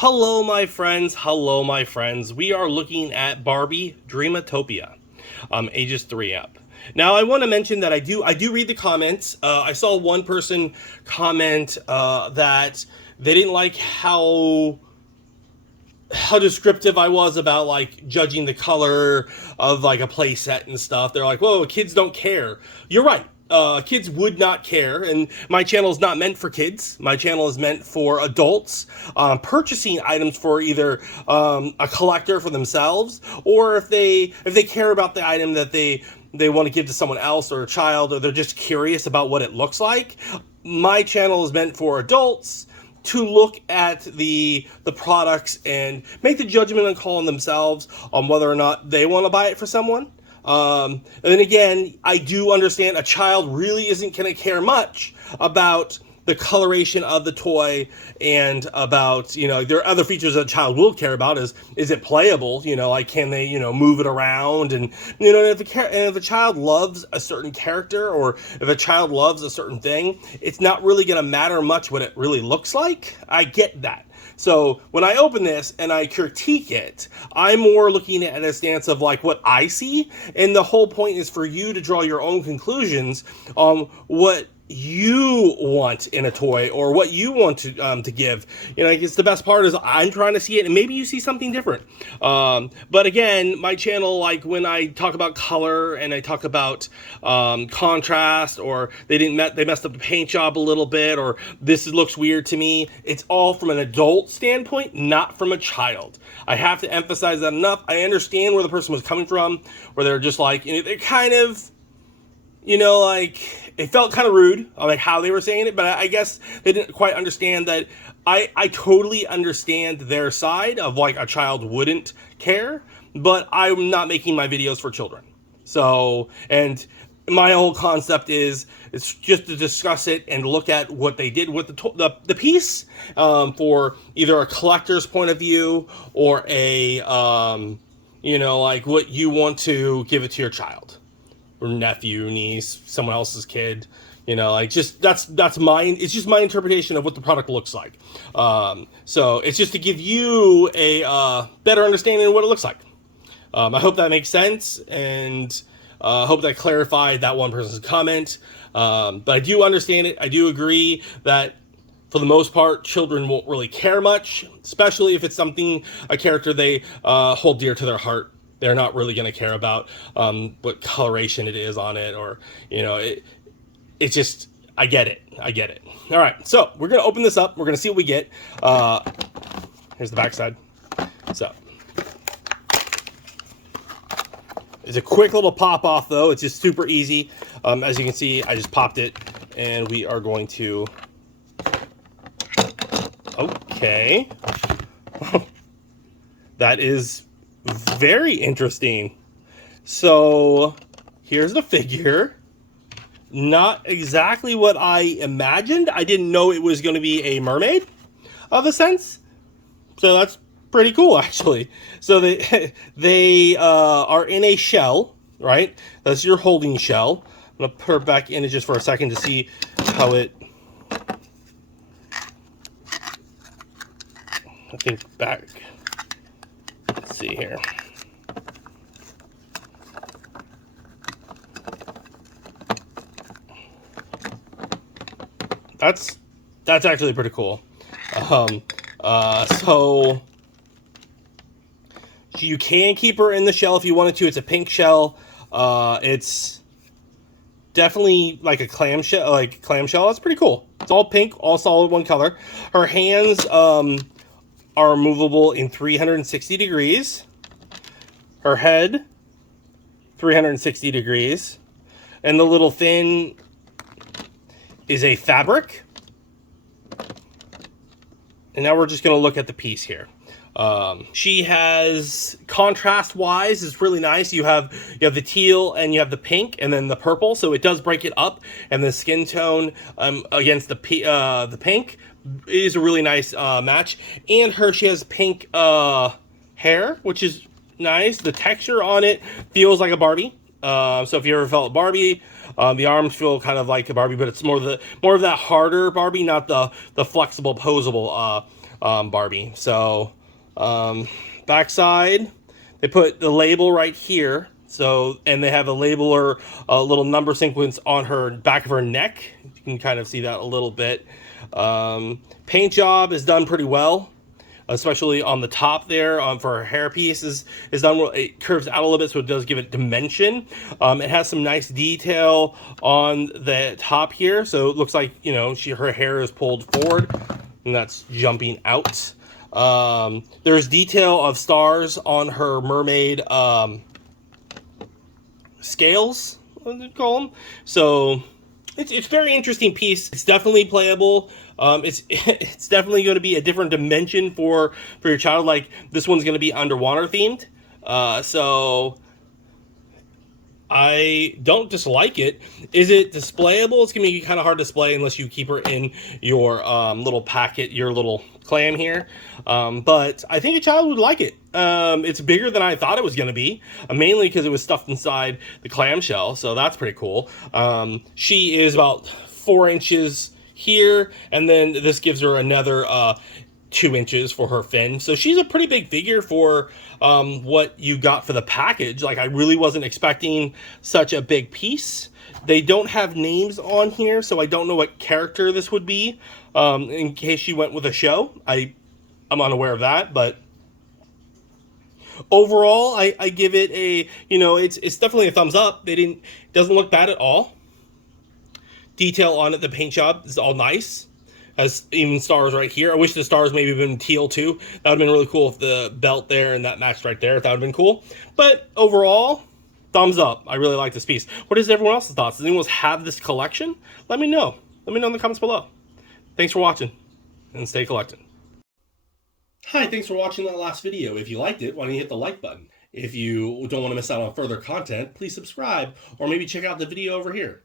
Hello, my friends. Hello, my friends. We are looking at Barbie DreamTopia, ages 3 up. Now, I want to mention that I do read the comments. I saw one person comment that they didn't like how descriptive I was about like judging the color of like a play set and stuff. They're like, "Whoa, kids don't care." You're right. Kids would not care, and my channel is not meant for kids. My channel is meant for adults purchasing items for either a collector for themselves, or if they care about the item that they want to give to someone else or a child, or they're just curious about what it looks like. My channel is meant for adults to look at the products and make the judgment and call on themselves on whether or not they want to buy it for someone. And then again, I do understand a child really isn't going to care much about the coloration of the toy and about, there are other features that a child will care about. Is it playable? Like, can they, move it around? And, if a child loves a certain character, or if a child loves a certain thing, it's not really going to matter much what it really looks like. I get that. So when I open this and I critique it, I'm more looking at a stance of like what I see, and the whole point is for you to draw your own conclusions on what you want in a toy or what you want to give. I guess the best part is I'm trying to see it, and maybe you see something different. But again, my channel, like when I talk about color and I talk about contrast, or they messed up the paint job a little bit, or this looks weird to me, it's all from an adult standpoint, not from a child. I have to emphasize that enough. I understand where the person was coming from, where they're just like, they're kind of, like, it felt kind of rude, like how they were saying it, but I guess they didn't quite understand that I totally understand their side of like a child wouldn't care, but I'm not making my videos for children. So, and my whole concept is it's just to discuss it and look at what they did with the piece for either a collector's point of view or a, like what you want to give it to your child. Or nephew, niece, someone else's kid, like just that's mine. It's just my interpretation of what the product looks like. So it's just to give you a better understanding of what it looks like. I hope that makes sense, and hope that clarified that one person's comment. But I do understand it. I do agree that for the most part, children won't really care much, especially if it's a character they hold dear to their heart. They're not really going to care about what coloration it is on it, or, it's just, I get it. All right, so we're going to open this up. We're going to see what we get. Here's the backside. So it's a quick little pop off, though. It's just super easy. As you can see, I just popped it, and we are going to, okay. That is very interesting. So here's the figure. Not exactly what I imagined. I didn't know it was going to be a mermaid of a sense. So that's pretty cool, actually. So they are in a shell, right? That's your holding shell. I'm going to put her back in it just for a second to see how it, I think back. Let's see here. That's actually pretty cool. So you can keep her in the shell if you wanted to. It's a pink shell. It's definitely like a clamshell. That's pretty cool. It's all pink, all solid one color. Her hands are movable in 360 degrees. Her head, 360 degrees. And the little fin is a fabric. And now we're just going to look at the piece here. She has, contrast-wise, is really nice. You have the teal and you have the pink and then the purple, so it does break it up. And the skin tone against the pink is a really nice match. And she has pink hair, which is nice. The texture on it feels like a Barbie. So if you ever felt Barbie, the arms feel kind of like a Barbie, but it's more of that harder Barbie, not the flexible, posable Barbie. So backside, they put the label right here. So, and they have a labeler, a little number sequence on her back of her neck. You can kind of see that a little bit. Paint job is done pretty well, especially on the top there. For her hairpiece is done well. It curves out a little bit, so it does give it dimension. It has some nice detail on the top here, so it looks like, you know, her hair is pulled forward, and that's jumping out. There's detail of stars on her mermaid scales, what do you call them? So it's very interesting piece. It's definitely playable. It's definitely going to be a different dimension for your child. Like, this one's going to be underwater themed. So I don't dislike it. Is it displayable? It's going to be kind of hard to display unless you keep her in your little packet, your little clam here. But I think a child would like it. It's bigger than I thought it was going to be, mainly because it was stuffed inside the clamshell, so that's pretty cool. She is about 4 inches here, and then this gives her another 2 inches for her fin. So she's a pretty big figure for what you got for the package. Like, I really wasn't expecting such a big piece. They don't have names on here, so I don't know what character this would be. In case she went with a show, I'm unaware of that, but overall, I give it a, you know, it's definitely a thumbs up. Doesn't look bad at all. Detail on it, the paint job is all nice. Has even stars right here. I wish the stars maybe been teal too. That would have been really cool if the belt there and that matched right there. That would have been cool. But overall, thumbs up. I really like this piece. What is everyone else's thoughts? Does anyone else have this collection? Let me know. Let me know in the comments below. Thanks for watching, and stay collecting. Hi, thanks for watching that last video. If you liked it, why don't you hit the like button? If you don't want to miss out on further content, please subscribe, or maybe check out the video over here.